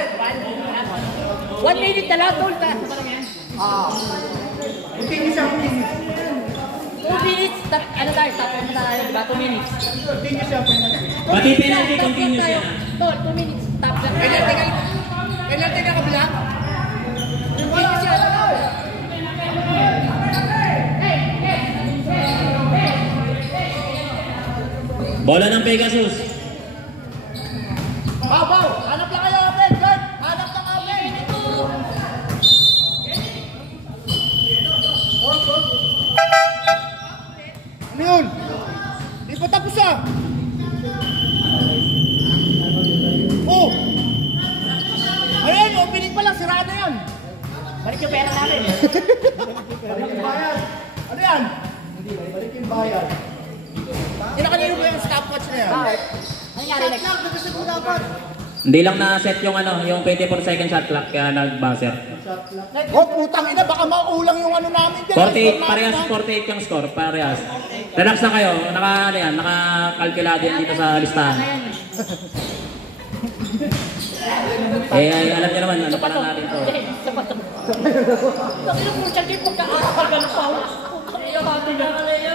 1 minute na lang, Tol. 2 minutes. Ano tayo? Stop mo tayo, diba? 2 minutes. Pati penalty, continuous yan. Tol, 2 minutes. Stop lang. Penalty na kabila? 2 minutes yan. Bola ng Pegasus. Baw! Hanap lang kayo, Abel! Guard! Hanap lang, Abel! Ano yun? Di pa tapos ah! Oh! Ayun, opening pa lang, sirado yan! Balik yung pera namin. Balik yung bayan! Ano yan? Hindi, balik yung bayan. Inakanino mo yung stopwatch na yan? Bakit? Ano nangyari next? Nagkasip mo dapat! Hindi lang na-set yung yung 24 second shot clock kaya nag-buzzer. Oh, putang ina, baka maulang yung ano namin. 48, parehas 48 yung score, parehas. Relax na kayo, naka-calculate yan dito sa listahan. Alam niyo naman, ano pa lang natin to. Nakailang mo siya din pagkakakal ka ng pao.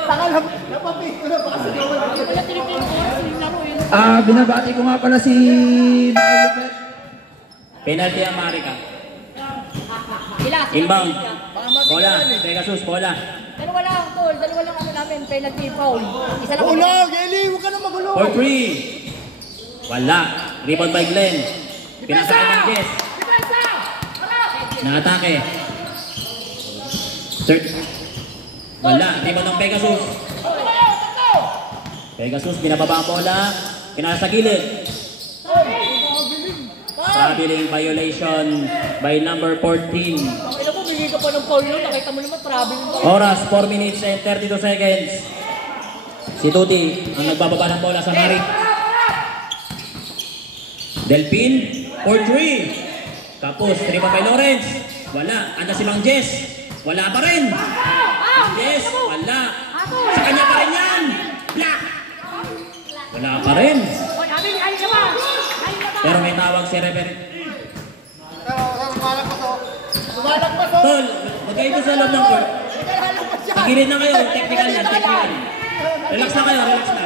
Takal, napapit ko na baka sa gawin. Wala tinipin ko oras yung laro yun. Binabati ko nga pala si Mario Lopez. Penalty ang Marika. Ilas. Inbound. Bola, Pegasus, bola. Dalawa lang, Tol. Dalawa lang ano namin. Penalty foul. Isa lang. Ulo, Geli, huwag ka na magulo. For 3. Wala. Rebound by Glenn. Pinasakay ng Jess. Nakatake. Third. Wala. Rebound ng Pegasus. Pegasus, binababa ang bola. Pinasa sa gilid. Traveling violation by number 14. Alam mo, bigay ka pa ng foul yun. Nakita mo naman, traveling ba? Oras, 4 minutes and 32 seconds. Si Tuti ang nagbababa ng bola sa Marik. Delpin, for 3. Tapos, rebound by Lawrence. Wala. Anda si Mang Jess. Wala pa rin. Mang Jess, wala. Sa kanya pa rin yan. Black. Wala pa rin. Oy, Amin, ayun ka ba? Pero may tawag si referee. Sumalag pa to. Tol, magkaito sa loob ng court. Pagilid na kayo, technical yan, technical. Relax na kayo, relax na.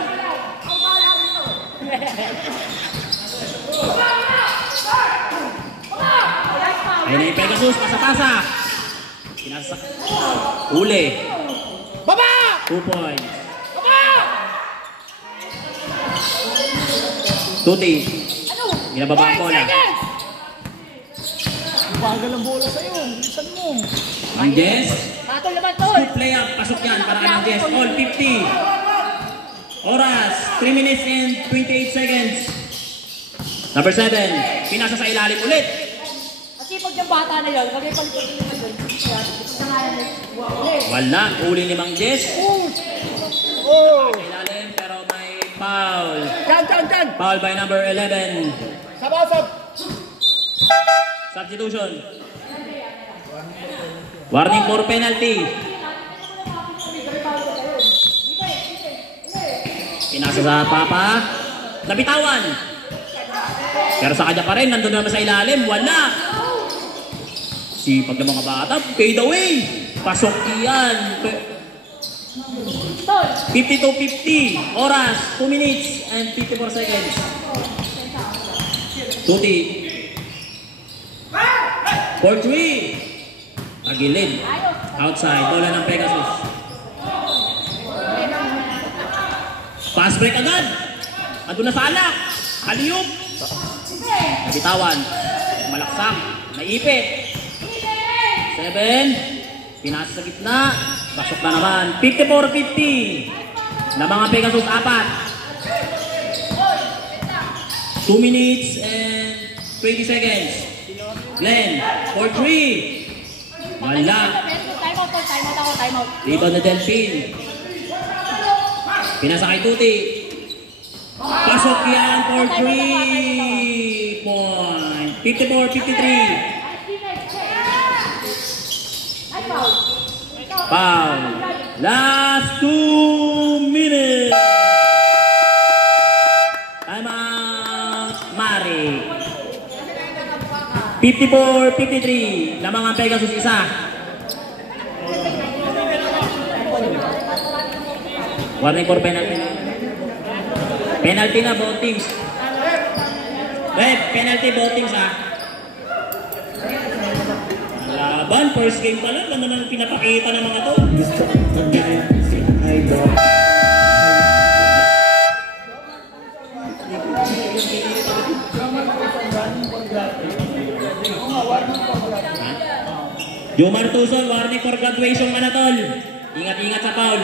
Ayun na yung Pegasus, pasa-pasa. Pinasa. Uli. Baba! 2 points. Tuti. Binababa ang bola. Bagal ang bola sa'yo. Bilisan mo. Ang Jess. Patol naman, tol. Good play up. Pasok yan para kay Mang Jess. All 50. Oras. 3 minutes and 28 seconds. Number 7. Pinasa sa ilalim ulit. Kasi pag yung bata na yun, kami pag-ipag naman doon. Wala. Uli ni Mang Jess. Oh! Sa ilalim pero may foul. Dyan! Foul by number 11. Sabasab! Substitution. Warning for penalty. Pinasa sa Papa. Nabitawan. Pero sa kanya pa rin, nandun naman sa ilalim. Wala. Sipag ng mga bata. Fade away. Pasok yan. 52-50. Oras. 2 minutes and 54 seconds. Tuti. 4-3. Agilid. Outside. Bola ng Pegasus. Pass break agad. Ando na sa alak. Haliyop. Nabitawan. Malaksak. Naipit. 7. Pinasa sa gitna. Pasok na naman. 54-50. Na mga Pegasus 4. 2 minutes and 20 seconds. Glenn. 4-3. Wala. Time out. Dito na Delphine. Pinasa kay Tuti. Pasok yan for 3 point. 54-53. Foul. Last 2 minutes. Time out. Mari. 54-53. Lamang ang Pegasus isa. Warning for penalty na. Penalty na, both teams. Red, penalty both teams ha. Laban, first game pa lang. Ano naman pinapakita ng mga to? Jomar Tuson, warning for graduation ka na tol. Ingat-ingat sa foul.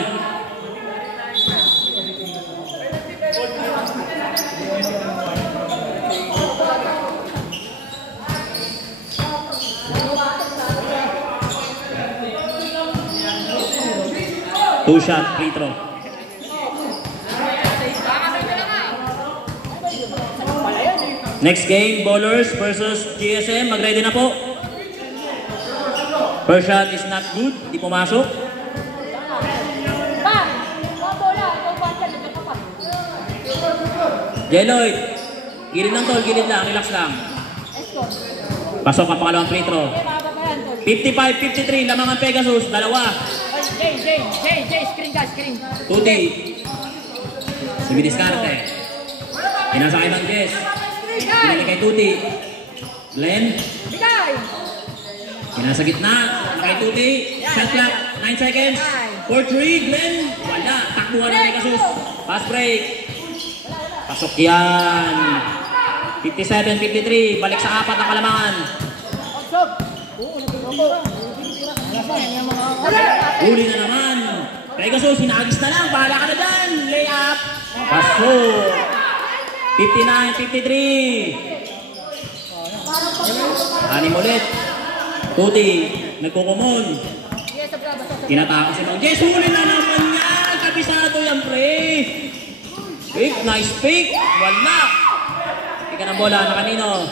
Two shot, free throw. Next game, Ballers versus GSM. Mag-ready na po. First shot is not good. Di pumasok. Jeloid. Gilid lang tol, gilid lang. Relax lang. Pasok ang pangalawang free throw. 55-53. Lamang ang Pegasus. Dalawa. Jay, screen. Tuti. Sumidiskarte. Pinasa kay Mang Jess. Pinali kay Tuti. Glenn. Pinasa gitna. Kay Tuti. Shot clock. 9 seconds. 4-3. Glenn. Wala. Takbuhan ng Pegasus. Pass break. Pasok yan. 57-53. Balik sa 4 ang Kalamangan. Uli na naman. Pegasus, hinagis na lang. Bahala ka na dyan. Layup. Pasok. 59-53. Anim ulit. Tuti. Nagkukumon. Tinatako si Mang Jess. Huli na naman yan. Kabisado yan, pre. Pick. Nice pick. Wala. Ika ng bola na kanino.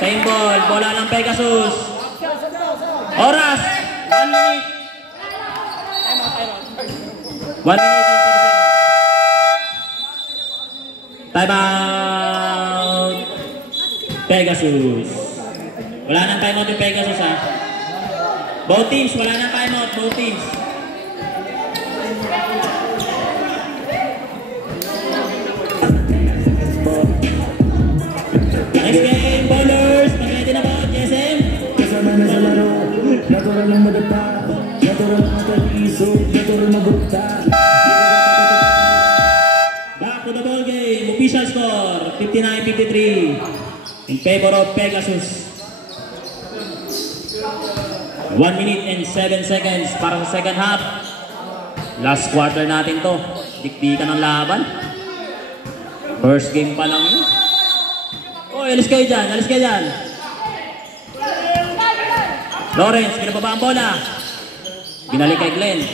Same ball. Bola ng Pegasus. Oras. 1 minute. 1 minute and 7 seconds. Time out. Pegasus. Wala nang time out yung Pegasus ha. Both teams. Wala nang time out. Both teams. Next game, Ballers. Mag-ready na ba? GSM? Kasama na sa laro, natural lang magata, natural lang mataliso, natural magukta. Back to the ball game. Official score, 59-53 in favor of Pegasus. 1 minute and 7 seconds para sa second half. Last quarter natin to. Dikdikan ng laban. First game pa lang yun. Oh, alis kayo dyan, alis kayo dyan. Lawrence, pinababa ang bola. Binalik kay Glenn.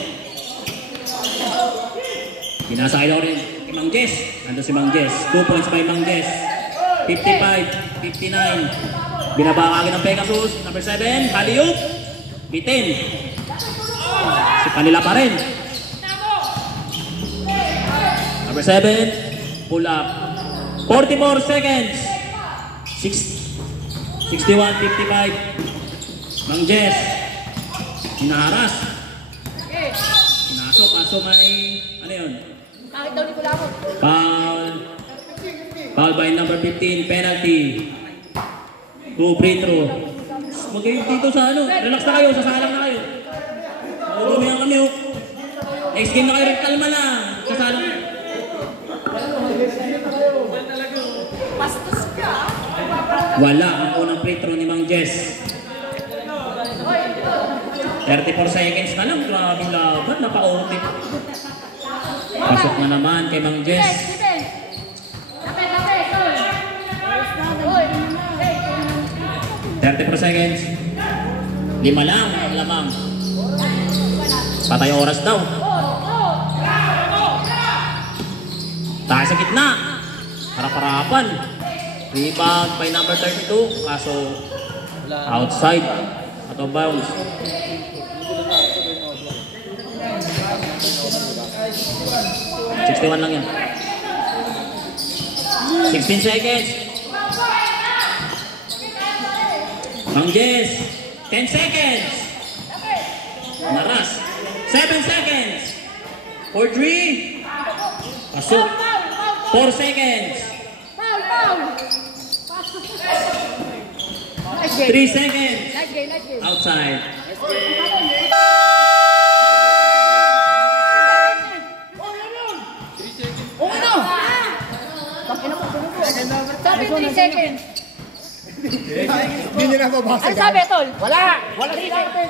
Pinasa kay Lawrence. Kay Mang Jess. Nandun si Mang Jess. 2 points by Mang Jess. 55-59. Binaba kagad ng Pegasus. Number 7, Haliup. Bitin. Si kanila pa rin. Number 7, pull up. 44 seconds. 61-55. Mang Jess. Hinaharas. Pinasok. Kaso may, ano yun? Kahit daw ni Kulamo. Foul by number 15, penalty. 2 free throw. Mag-game dito sa ano. Relax na kayo, sasalang na kayo. Lumihan kami oh. Next game na kayo rin, kalma lang. Sasalang. Wala ang unang free throw ni Mang Jess. 34 seconds na lang. Grabe laban, napa-open. Pasok na naman kay Mang Jess. 34 seconds. 5 lang ang lamang. Patay oras daw. Tayo sa gitna. Harap-harapan. Rebound by number 32. Kaso outside. Out of bounds. 61 lang yan. 16 seconds. Mang Jess. 10 seconds. Naras. 7 seconds. For 3. Pasok. 4 seconds. 3 seconds. Outside. Sabi 3 seconds. Hindi nila mabasa. Ano sabi, Tol? Wala 3 seconds.